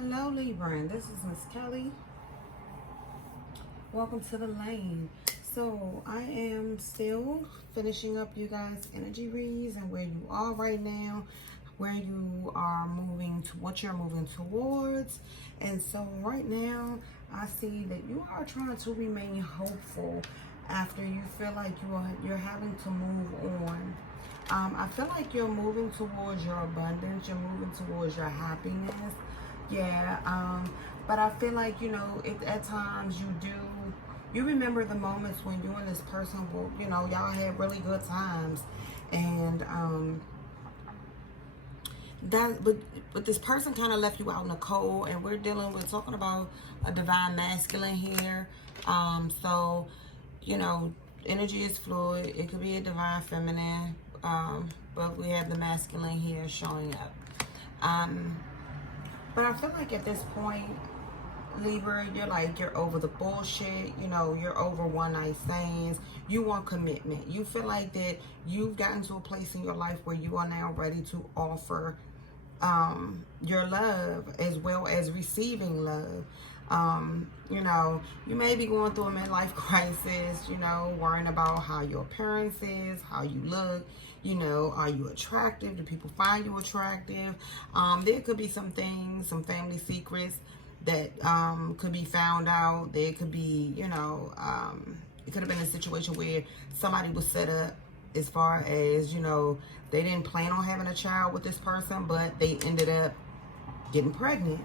Hello Libra, this is Miss Kelly. Welcome to the lane. So I am still finishing up you guys' energy reads and where you are right now, where you are moving to, what you're moving towards. And so right now I see that you are trying to remain hopeful after you feel like you're having to move on. I feel like you're moving towards your abundance, you're moving towards your happiness. Yeah, but I feel like, at times you remember the moments when you and this person will, y'all had really good times. And but this person kind of left you out in the cold, and we're talking about a divine masculine here. So, energy is fluid. It could be a divine feminine, but we have the masculine here showing up. But I feel like at this point, Libra, you're over the bullshit. You're over one night stands. You want commitment. You feel like that you've gotten to a place in your life where you are now ready to offer your love as well as receiving love. You may be going through a midlife crisis, worrying about how your appearance is, how you look. Are you attractive? Do people find you attractive? There could be some things, some family secrets that could be found out. There could be, it could have been a situation where somebody was set up as far as, they didn't plan on having a child with this person, but they ended up getting pregnant.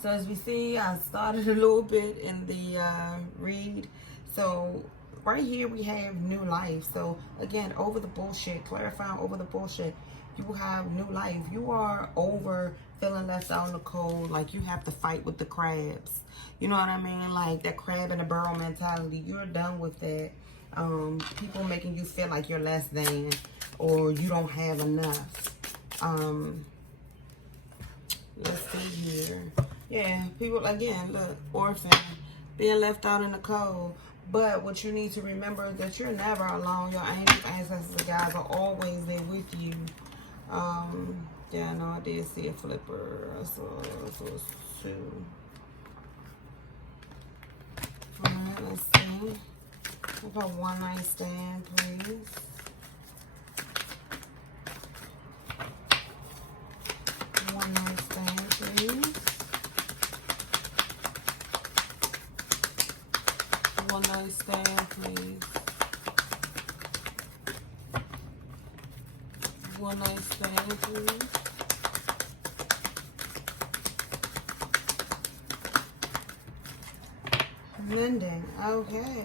So as we see, I started a little bit in the read. So right here we have new life. So again, over the bullshit, clarifying over the bullshit, you have new life. You are over feeling left out in the cold, like you have to fight with the crabs. You know what I mean? Like that crab in the barrel mentality. You're done with that. People making you feel like you're less than or you don't have enough. Let's see here. Yeah, people, again, look, orphan, being left out in the cold. But what you need to remember is that you're never alone. Your angels, ancestors, and guides are always there with you. Yeah, no, I did see a flipper. I saw two. Alright, let's see. How about one night stand, please? One night stand, please. One night stand, please. One night stand, please. Mending, okay.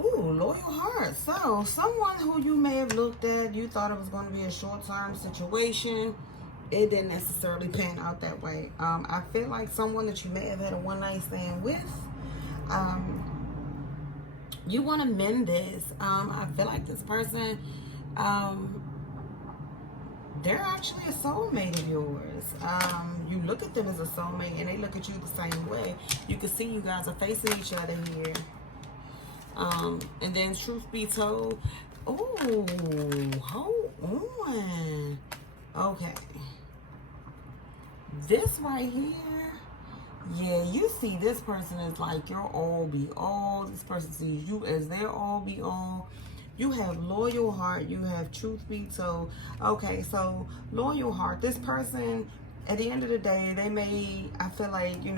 Ooh, loyal heart. So, someone who you may have looked at, you thought it was going to be a short-term situation. It didn't necessarily pan out that way. I feel like someone that you may have had a one-night stand with, you want to mend this. I feel like this person, they're actually a soulmate of yours. You look at them as a soulmate and they look at you the same way. You can see you guys are facing each other here. And then truth be told, oh, hold on. Okay. This right here, yeah, you see this person is like your all be all. This person sees you as their all be all. You have loyal heart. You have truth be told. Okay, so loyal heart. This person, at the end of the day, they may, I feel like, they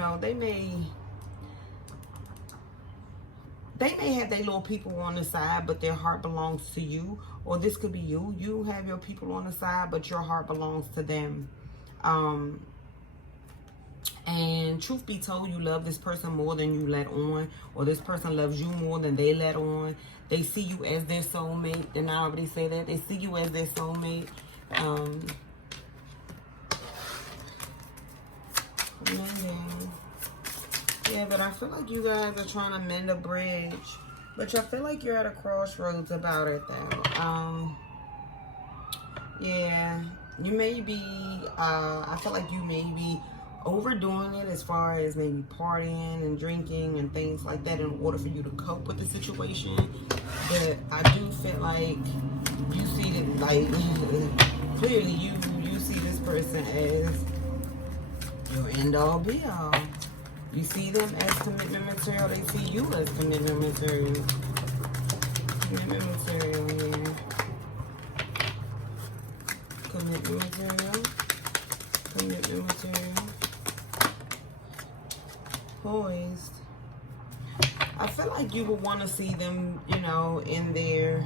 may have their little people on the side, but their heart belongs to you. Or this could be you. You have your people on the side, but your heart belongs to them. And truth be told, you love this person more than you let on, or this person loves you more than they let on. They see you as their soulmate. Didn't I already say that? They see you as their soulmate. Mending. Yeah, but I feel like you guys are trying to mend a bridge. But I feel like you're at a crossroads about it, though. Yeah, you may be, I feel like you may be overdoing it as far as maybe partying and drinking and things like that in order for you to cope with the situation. But I do feel like you see that, like, clearly you see this person as your end all be all. You see them as commitment material. They see you as commitment material. Commitment material here. Commitment material. Commitment material. Poised. I feel like you would want to see them, you know, in their,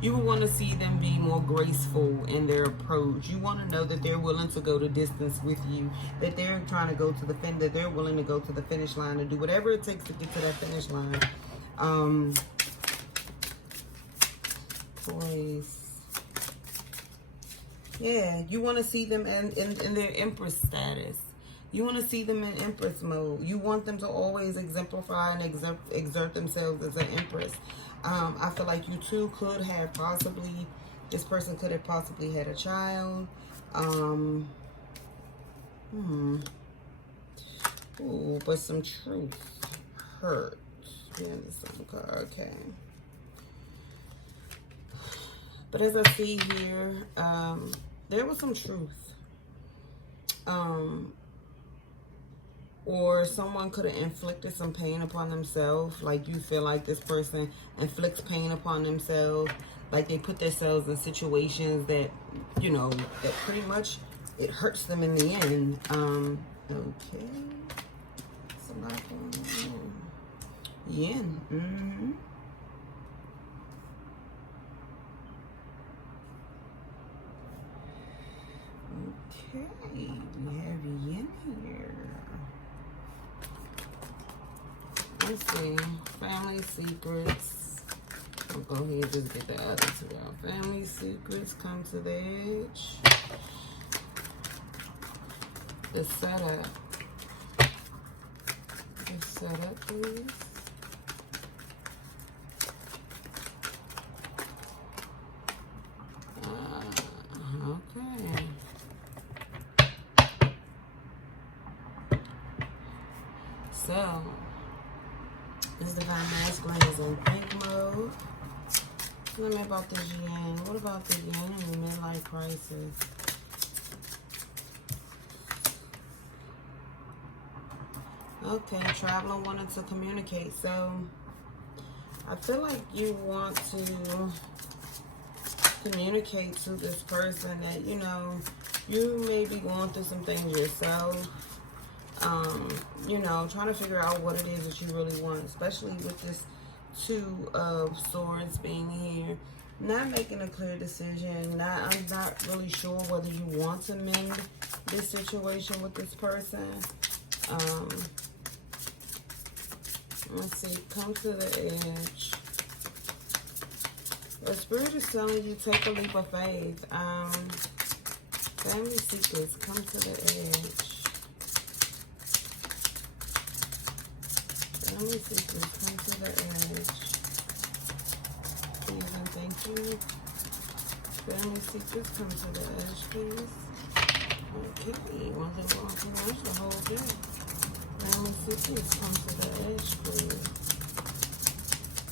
you would want to see them be more graceful in their approach. You want to know that they're willing to go the distance with you, that they're trying to go to the finish, that they're willing to go to the finish line and do whatever it takes to get to that finish line. Poise. Yeah, you want to see them in their Empress status. You want to see them in Empress mode. You want them to always exemplify and exert themselves as an Empress. I feel like you two could have possibly, this person could have possibly had a child. Ooh, but some truth hurts. Yeah, some card, okay. But as I see here, there was some truth. Or someone could have inflicted some pain upon themselves. Like you feel like this person inflicts pain upon themselves. Like they put themselves in situations that, you know, that pretty much it hurts them in the end. Okay. So not going on. Yin. Okay, we have yin here. Let's see. Family secrets. I'll go ahead and just get the other two out. Family secrets come to the edge. The setup. The setup, please. Okay. So, this divine masculine is in pink mode. Tell me about this yin. What about the yin in the midlife crisis? Okay, traveler wanted to communicate. So, I feel like you want to communicate to this person that, you know, you may be going through some things yourself. You know, trying to figure out what it is that you really want, especially with this Two of Swords being here. Not making a clear decision. I'm not really sure whether you want to mend this situation with this person. Let's see, come to the edge. The Spirit is telling you take a leap of faith. Family secrets, come to the edge. Family secrets, come to the edge. Please and thank you. Family secrets, come to the edge, please. Okay, one thing wrong too much the whole day. Family secrets, come to the edge, please.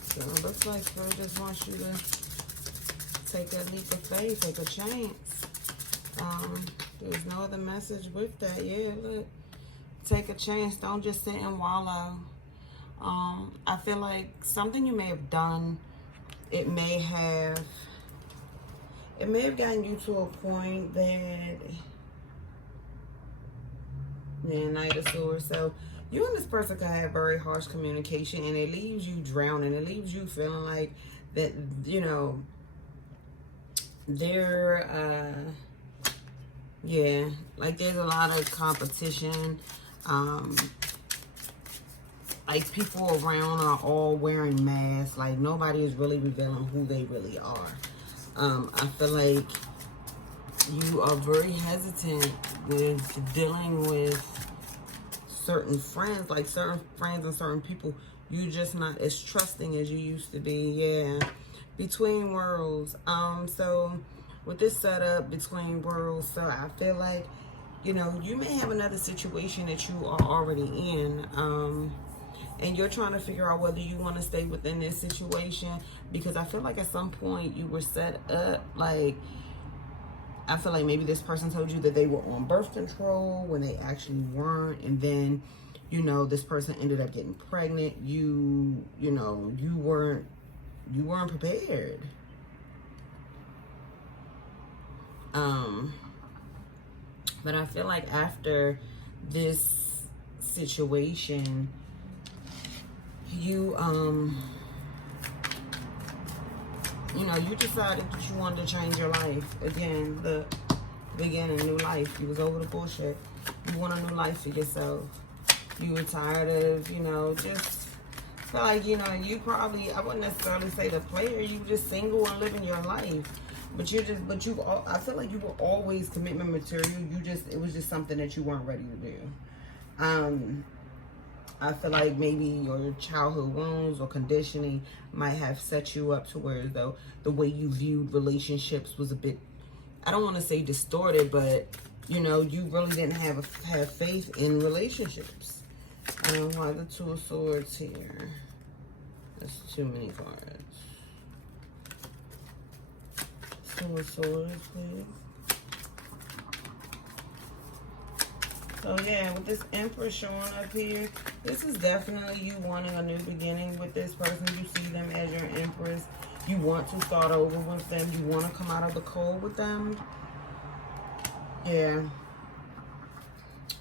So it looks like Spirit just wants you to take a leap of faith, take a chance. There's no other message with that. Yeah, look, take a chance. Don't just sit and wallow. I feel like something you may have done, it may have gotten you to a point that, yeah, Knight of Swords. So you and this person can have very harsh communication, and it leaves you drowning. It leaves you feeling like that, you know, they're, yeah, like there's a lot of competition. Like people around are all wearing masks. Like nobody is really revealing who they really are. I feel like you are very hesitant with dealing with certain friends. Like certain friends and certain people, you're just not as trusting as you used to be. Yeah, between worlds. So with this setup, between worlds, so I feel like, you know, you may have another situation that you are already in. And you're trying to figure out whether you want to stay within this situation, because I feel like at some point you were set up, like I feel like maybe this person told you that they were on birth control when they actually weren't, and then, you know, this person ended up getting pregnant. You know, you weren't prepared. But I feel like after this situation, you you know, you decided that you wanted to change your life. Again, the beginning, new life. You was over the bullshit. You want a new life for yourself. You were tired of, you know, just feel like, you know, you probably, I wouldn't necessarily say the player, you were just single and living your life. But I feel like you were always commitment material. It was just something that you weren't ready to do. I feel like maybe your childhood wounds or conditioning might have set you up to where though the way you viewed relationships was a bit, I don't want to say distorted, but you know, you really didn't have faith in relationships. Why the Two of Swords here? That's too many cards. Two of Swords, please. So yeah, with this Empress showing up here, this is definitely you wanting a new beginning with this person. You see them as your Empress. You want to start over with them. You want to come out of the cold with them. Yeah.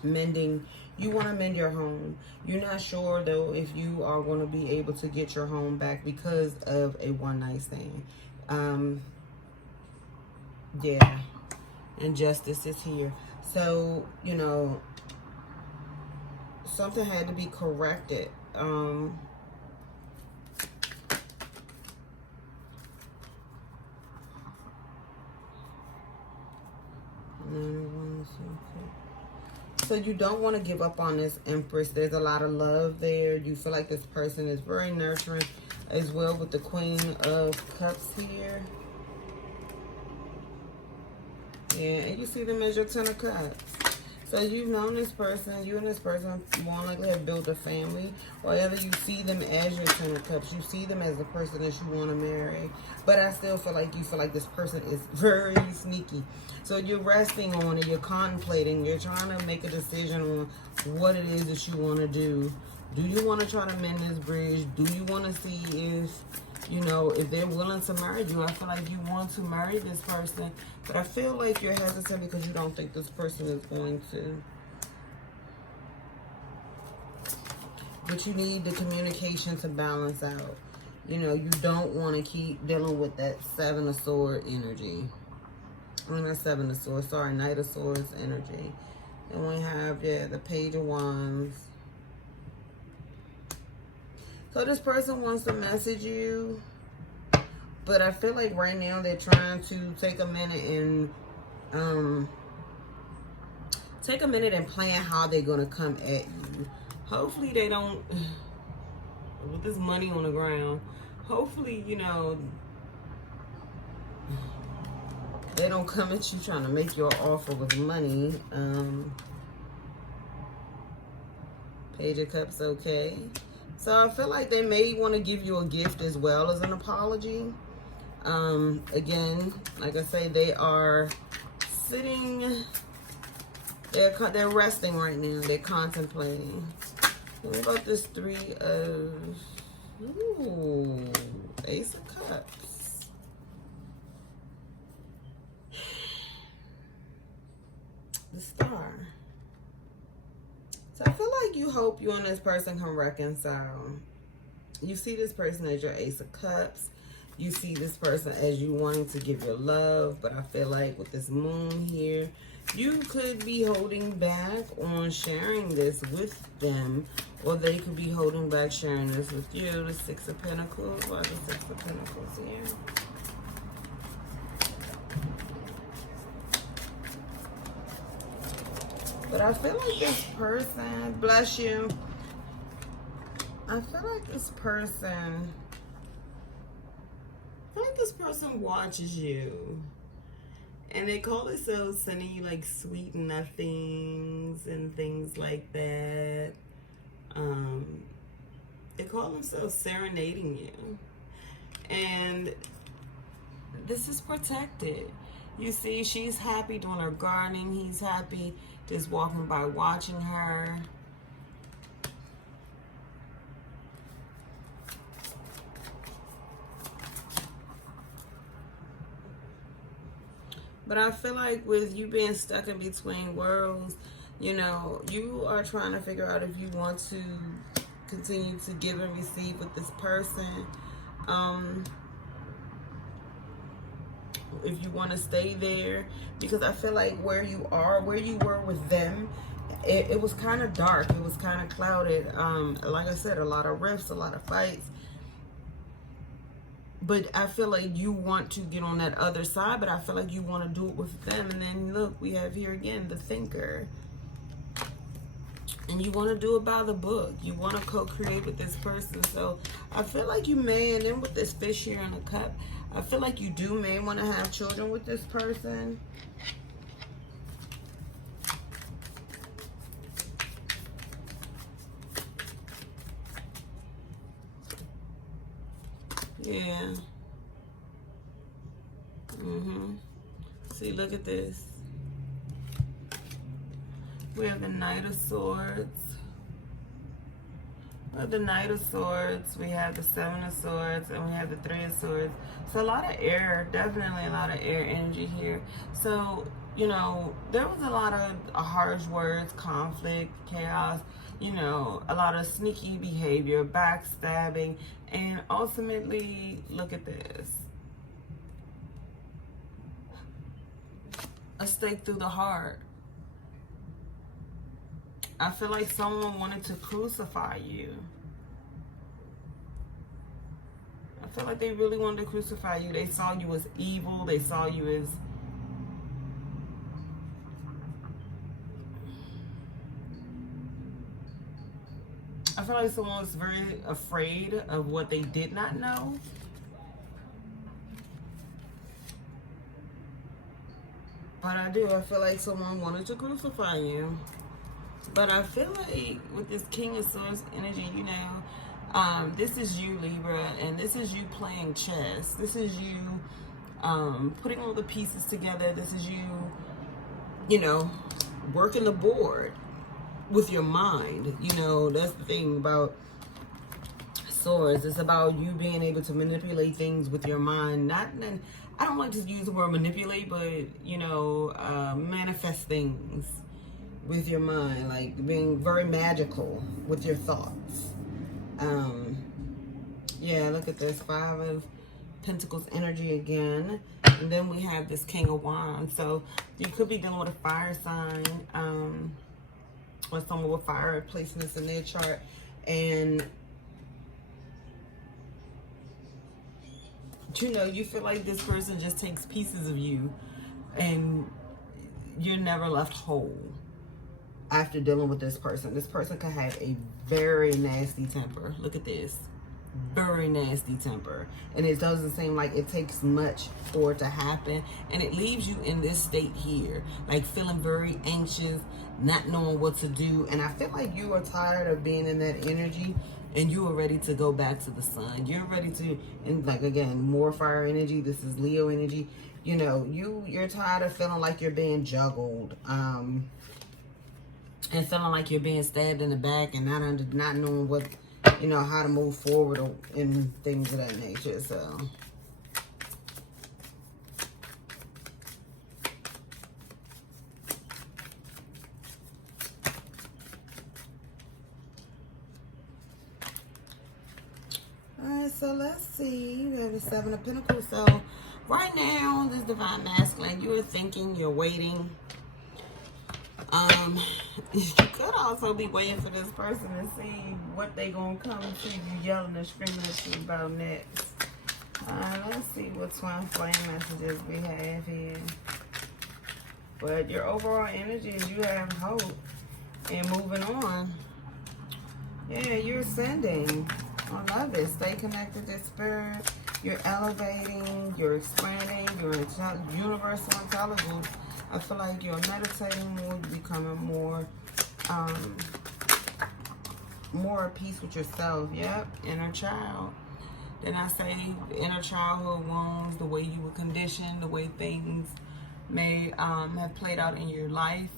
Mending. You want to mend your home. You're not sure, though, if you are going to be able to get your home back because of a one-night stand. Yeah. Injustice is here. So, you know, something had to be corrected. So you don't want to give up on this Empress. There's a lot of love there. You feel like this person is very nurturing as well with the Queen of Cups here. Yeah, and you see them as your Ten of Cups. So you've known this person, you and this person more likely have built a family. Whatever you see them as your Ten of Cups, you see them as the person that you want to marry. But I still feel like you feel like this person is very sneaky. So you're resting on it, you're contemplating, you're trying to make a decision on what it is that you want to do. Do you want to try to mend this bridge? Do you want to see if, you know, if they're willing to marry you? I feel like you want to marry this person, but I feel like you're hesitant because you don't think this person is going to. But you need the communication to balance out. You know, you don't want to keep dealing with that Seven of Swords energy. I mean, not Seven of Swords, sorry, Knight of Swords energy. And we have, yeah, the Page of Wands. So this person wants to message you, but I feel like right now they're trying to take a minute and plan how they're gonna come at you. Hopefully they don't, with this money on the ground, hopefully, you know, they don't come at you trying to make your offer with money. Page of Cups, okay. So I feel like they may want to give you a gift as well as an apology. Again, like I say, they are sitting, they're resting right now. They're contemplating. What about this Three of, Ace of Cups. The Star. So I feel like you hope you and this person can reconcile. You see this person as your Ace of Cups. You see this person as you wanting to give your love. But I feel like with this Moon here, you could be holding back on sharing this with them. Or they could be holding back sharing this with you. The Six of Pentacles. Why the Six of Pentacles here? But I feel like this person, bless you, I feel like this person watches you. And they call themselves sending you like sweet nothings and things like that. They call themselves serenading you. And this is protected. You see, she's happy doing her gardening. He's happy just walking by watching her. But I feel like with you being stuck in between worlds, you know, you are trying to figure out if you want to continue to give and receive with this person. If you want to stay there, because I feel like where you were with them, it was kind of dark. It was kind of clouded. Like I said, a lot of rifts, a lot of fights. But I feel like you want to get on that other side, but I feel like you want to do it with them. And then look, we have here again the thinker. And you want to do it by the book. You want to co-create with this person. So I feel like you may, and then with this fish here in the cup, I feel like you may want to have children with this person. Yeah. See, look at this. We have the Knight of Swords. We have the Knight of Swords. We have the Seven of Swords. And we have the Three of Swords. So a lot of air. Definitely a lot of air energy here. So, you know, there was a lot of harsh words, conflict, chaos. You know, a lot of sneaky behavior, backstabbing. And ultimately, look at this. A stake through the heart. I feel like someone wanted to crucify you. I feel like they really wanted to crucify you. They saw you as evil. They saw you as... I feel like someone was very afraid of what they did not know. But I feel like someone wanted to crucify you. But I feel like with this King of Swords energy, you know, this is you, Libra, and this is you playing chess. This is you putting all the pieces together. This is you, you know, working the board with your mind. You know, that's the thing about swords. It's about you being able to manipulate things with your mind. I don't like to use the word manipulate, but, you know, manifest things with your mind, like being very magical with your thoughts. Yeah, look at this, Five of Pentacles energy again. And then we have this King of Wands. So you could be dealing with a fire sign, or someone with fire placements in their chart. And you know, you feel like this person just takes pieces of you and you're never left whole after dealing with this person. This person could have a very nasty temper. Look at this. Very nasty temper. And it doesn't seem like it takes much for it to happen. And it leaves you in this state here, like feeling very anxious, not knowing what to do. And I feel like you are tired of being in that energy. And you are ready to go back to the sun. You're ready to, and like again, more fire energy. This is Leo energy. You know, you're tired of feeling like you're being juggled, and feeling like you're being stabbed in the back, and not knowing what, you know, how to move forward and things of that nature. So. So let's see, we have the Seven of Pentacles. So right now, this Divine Masculine, you're thinking, you're waiting. You could also be waiting for this person to see what they gonna come and see you yelling and screaming at you about next. Let's see what twin flame messages we have here. But your overall energy is you have hope and moving on. Yeah, you're ascending. I love it. Stay connected to spirit. You're elevating. You're expanding. You're universal intelligence. I feel like you're meditating more. You're becoming more at peace with yourself. Yep. Inner child. Then I say inner childhood wounds, the way you were conditioned, the way things may have played out in your life.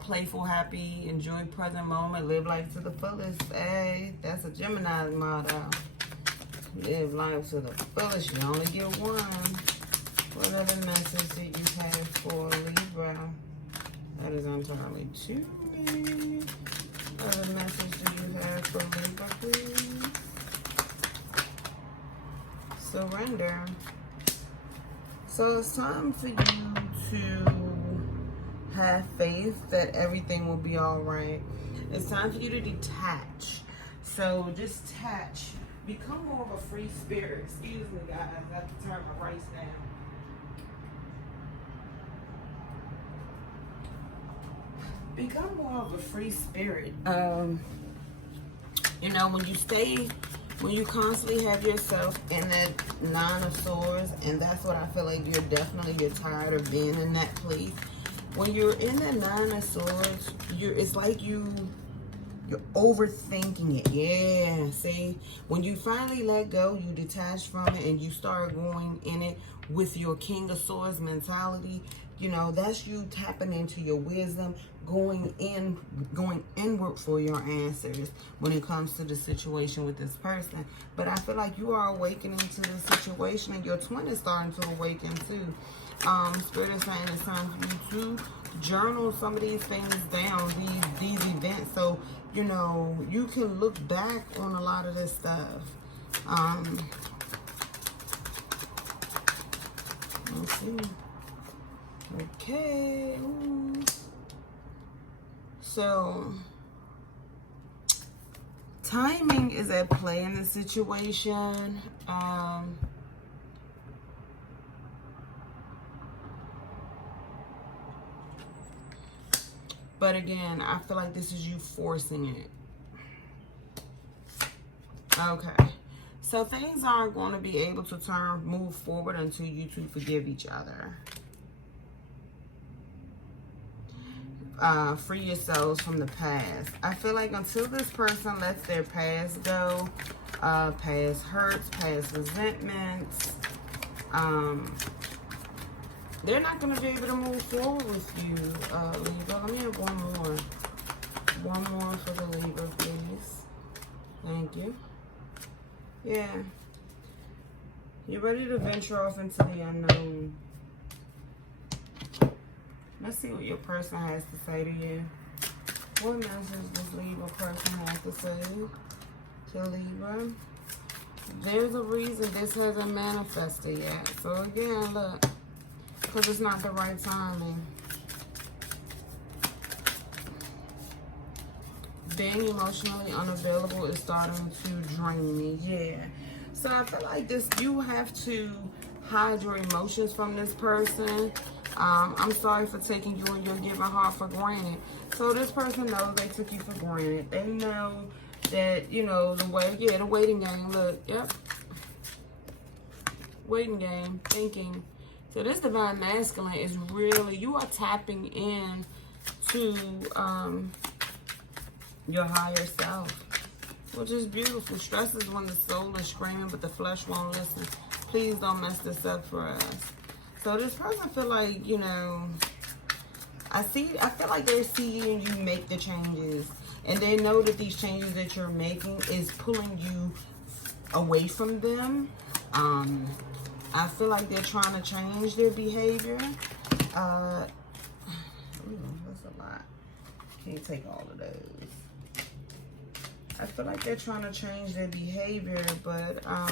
Playful, happy, enjoy present moment, live life to the fullest. Hey, that's a Gemini's motto. Live life to the fullest. You only get one. What other message do you have for Libra? That is entirely too many. What other message do you have for Libra, please? Surrender. So it's time for you to have faith that everything will be all right. It's time for you to detach. So just detach. Become more of a free spirit. Excuse me, guys. I have to turn my rice down. Become more of a free spirit. You know, when you constantly have yourself in that 9 of Swords, and that's what I feel like you're tired of being in that place. When you're in the 9 of Swords, it's like you're overthinking it. Yeah, see? When you finally let go, you detach from it, and you start going in it with your King of Swords mentality. You know, that's you tapping into your wisdom, going inward for your answers when it comes to the situation with this person. But I feel like you are awakening to the situation, and your twin is starting to awaken too. Spirit is saying it's time for you to journal some of these things down, these events, so you know you can look back on a lot of this stuff. Let's see. Okay. Ooh. So timing is at play in this situation. But again, I feel like this is you forcing it. Okay. So things aren't going to be able to move forward until you two forgive each other. Free yourselves from the past. I feel like until this person lets their past go, past hurts, past resentments, they're not going to be able to move forward with you, Libra. Let me have one more. One more for the Libra, please. Thank you. Yeah. You're ready to venture off into the unknown. Let's see what your person has to say to you. What message does Libra person have to say to Libra? There's a reason this hasn't manifested yet. So again, look. Because it's not the right timing. Being emotionally unavailable is starting to drain me. Yeah. So I feel like you have to hide your emotions from this person. I'm sorry for taking you and your giving heart for granted. So this person knows they took you for granted. They know that, you know, the waiting game. Look, yep. Waiting game, thinking. So this divine masculine is really, you are tapping in to your higher self, which is beautiful. Stress is when the soul is screaming, but the flesh won't listen. Please don't mess this up for us. So this person feel like, you know, I feel like they're seeing you make the changes, and they know that these changes that you're making is pulling you away from them. I feel like they're trying to change their behavior. Ooh, that's a lot. Can't take all of those. I feel like they're trying to change their behavior, but I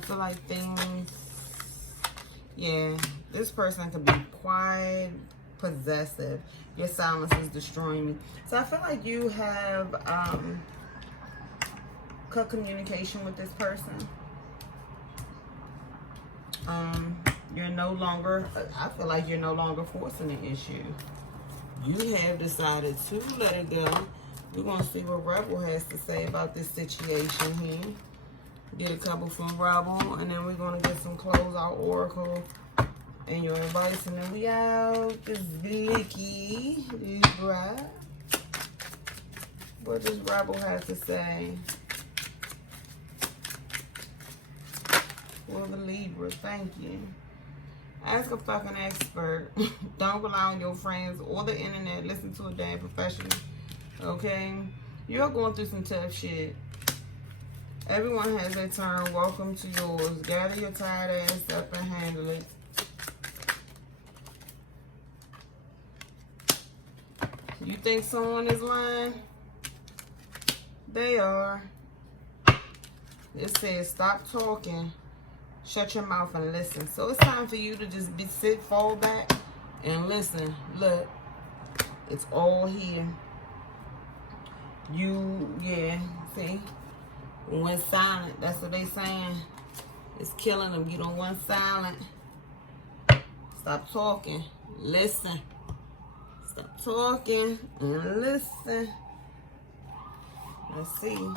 feel like things, yeah, this person could be quiet, possessive. Your silence is destroying me. So I feel like you have cut communication with this person. You're no longer, I feel like you're no longer forcing the issue. You have decided to let it go. We're going to see what Rebel has to say about this situation here. Get a couple from Rebel, and then we're going to get some close-out oracle and your advice, and then we out. This Vicky, Libra. What does Rebel have to say? for the Libra. Thank you. Ask a fucking expert. Don't rely on your friends or the internet. Listen to a damn professional. Okay? You're going through some tough shit. Everyone has their turn. Welcome to yours. Gather your tired ass up and handle it. You think someone is lying? They are. It says stop talking. Shut your mouth and listen. So it's time for you to just fall back and listen. Look, it's all here. See? Went silent. That's what they saying. It's killing them. You don't want silent. Stop talking. Listen. Stop talking and listen. Let's see.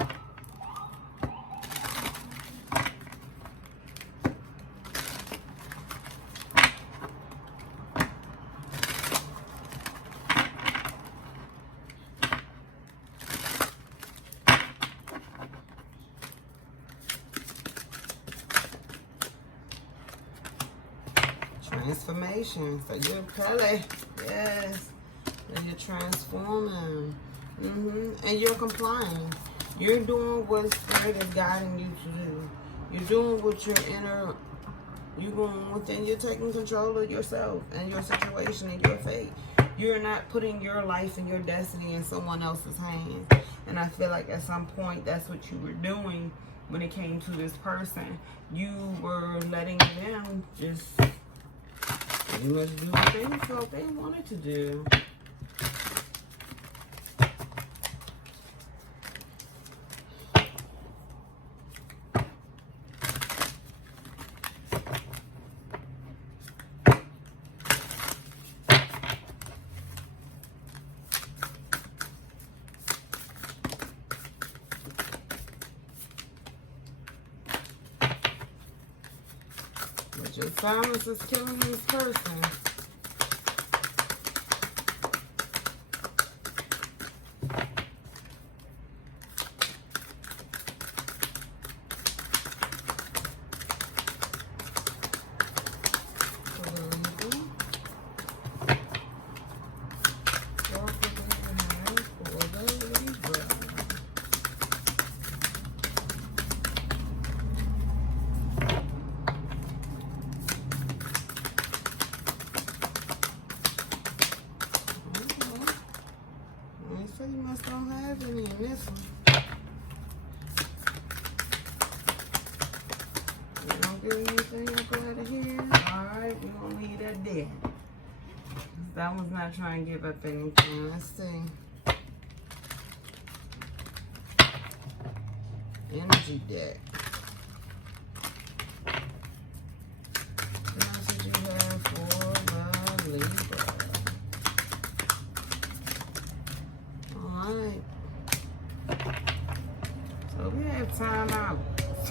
Transformation. So you're Pele. Yes. And you're transforming. And you're complying. You're doing what Spirit is guiding you to do. You're doing what you're going within. You're taking control of yourself and your situation and your fate. You're not putting your life and your destiny in someone else's hands. And I feel like at some point that's what you were doing when it came to this person. You were letting them just pretty much do what they felt they wanted to do. But your silence is killing this person. You must don't have any in this one. You don't get anything up out of here. Alright, we're going to leave that there. That one's not trying to give up anything. Let's see. Energy deck. What else did you have for the Libra? Alright. So we have time out.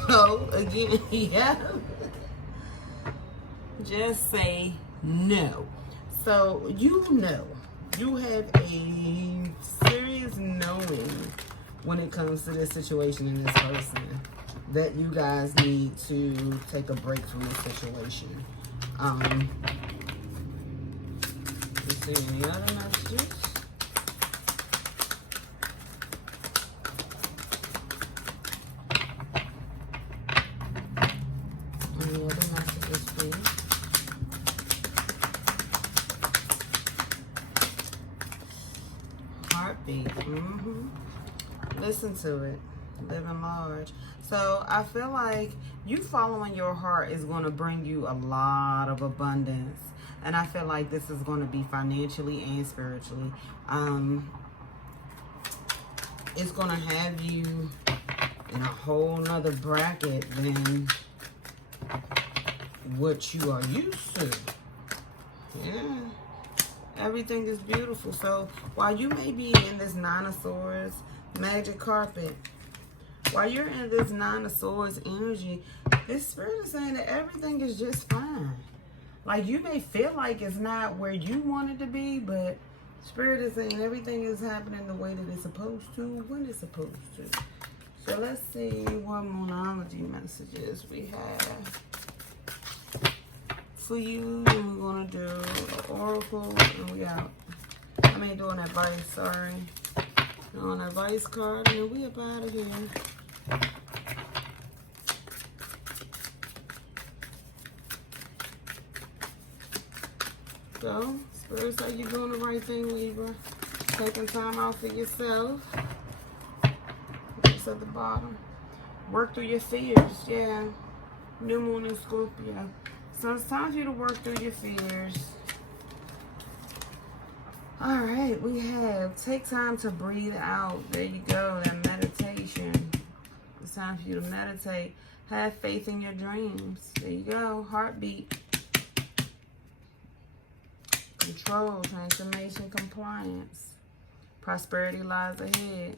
So again, yeah. Just say no. So you have a serious knowing when it comes to this situation and this person that you guys need to take a break from this situation. Let's see any other messages. Any other messages, please? Heartbeat. Listen to it. Living large. So I feel like you following your heart is going to bring you a lot of abundance. And I feel like this is going to be financially and spiritually. It's going to have you in a whole nother bracket than what you are used to. Yeah. Everything is beautiful. So while you may be in this Nine of Swords magic carpet, while you're in this Nine of Swords energy, this Spirit is saying that everything is just fine. Like, you may feel like it's not where you want it to be, but Spirit is saying everything is happening the way that it's supposed to, when it's supposed to. So let's see what Moonology messages we have. for you. And we're going to do an oracle. And we out. I mean, doing advice, sorry. On advice card. And we up out of here. So, Spirits, are you doing the right thing, Libra? Taking time out for yourself. It's at the bottom. Work through your fears, yeah. New moon in Scorpio. So it's time for you to work through your fears. All right, we have take time to breathe out. There you go, that meditation. It's time for you to meditate. Have faith in your dreams. There you go, heartbeat. Control, transformation, compliance. Prosperity lies ahead.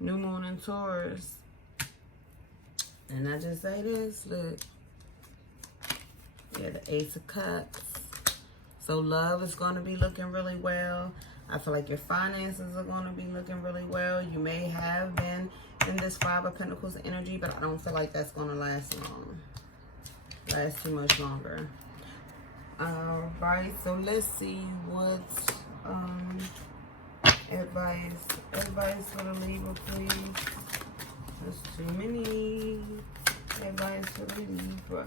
New moon in Taurus. And I just say this, look. Yeah, the Ace of Cups. So love is going to be looking really well. I feel like your finances are going to be looking really well. You may have been in this Five of Pentacles energy, but I don't feel like that's going to last long. Last too much longer. Alright, so let's see what advice for the Libra, please. There's too many advice for the Libra.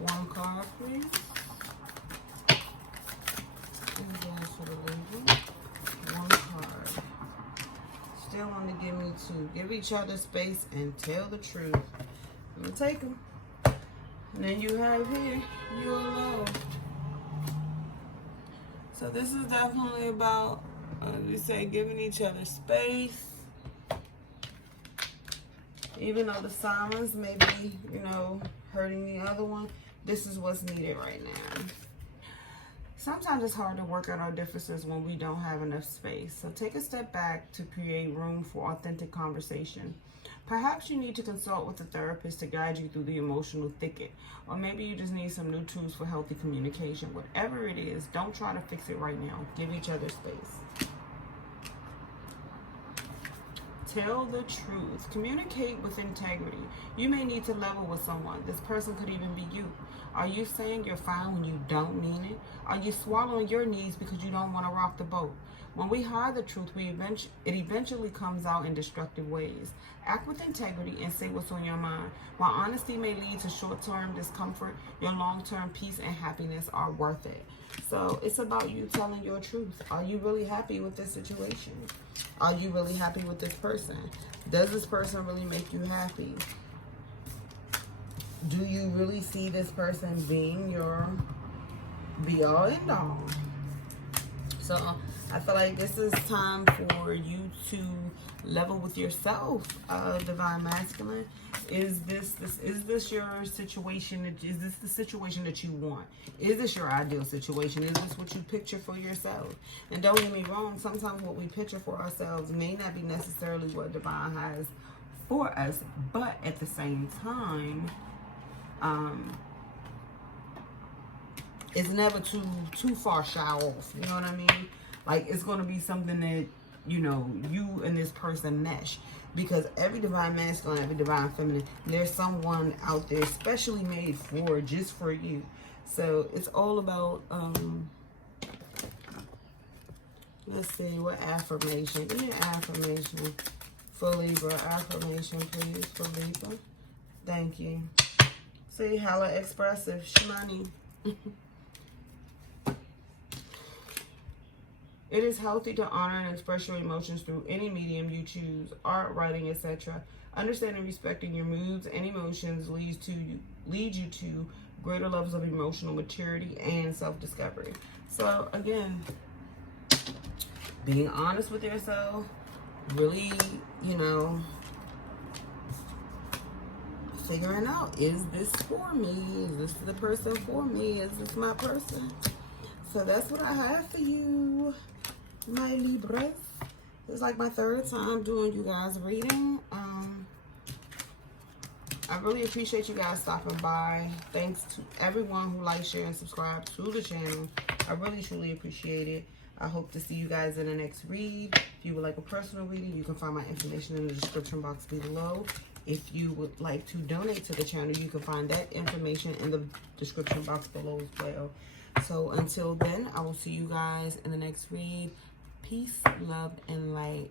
One card, please. Advice for the Libra. One card. Still want to give me two. Give each other space and tell the truth. I'm going to take them. And then you have here, you're loved. So this is definitely about, we say, giving each other space. Even though the silence may be, you know, hurting the other one, this is what's needed right now. Sometimes it's hard to work out our differences when we don't have enough space. So take a step back to create room for authentic conversation. Perhaps you need to consult with a therapist to guide you through the emotional thicket. Or maybe you just need some new tools for healthy communication. Whatever it is, don't try to fix it right now. Give each other space. Tell the truth. Communicate with integrity. You may need to level with someone. This person could even be you. Are you saying you're fine when you don't mean it? Are you swallowing your needs because you don't want to rock the boat? When we hide the truth, it eventually comes out in destructive ways. Act with integrity and say what's on your mind. While honesty may lead to short-term discomfort, your long-term peace and happiness are worth it. So it's about you telling your truth. Are you really happy with this situation? Are you really happy with this person? Does this person really make you happy? Do you really see this person being your be-all, end-all? So I feel like this is time for you to level with yourself, Divine Masculine. Is this your situation? Is this the situation that you want? Is this your ideal situation? Is this what you picture for yourself? And don't get me wrong, sometimes what we picture for ourselves may not be necessarily what Divine has for us, but at the same time, it's never too far shy off. You know what I mean? Like, it's going to be something that, you know, you and this person mesh. Because every Divine Masculine, every Divine Feminine, there's someone out there specially made for, just for you. So it's all about, let's see, what affirmation? Give me an affirmation for Libra. Affirmation, please, for Libra. Thank you. See, hella expressive. Shmoney. It is healthy to honor and express your emotions through any medium you choose, art, writing, etc. Understanding and respecting your moods and emotions leads you to greater levels of emotional maturity and self-discovery. So again, being honest with yourself, really, you know, figuring out, is this for me? Is this the person for me? Is this my person? So that's what I have for you, my Libras. It's like my third time doing you guys reading. I really appreciate you guys stopping by. Thanks to everyone who likes, share, and subscribe to the channel. I really, truly appreciate it. I hope to see you guys in the next read. If you would like a personal reading, you can find my information in the description box below. If you would like to donate to the channel, you can find that information in the description box below as well. So until then, I will see you guys in the next read. Peace, love, and light.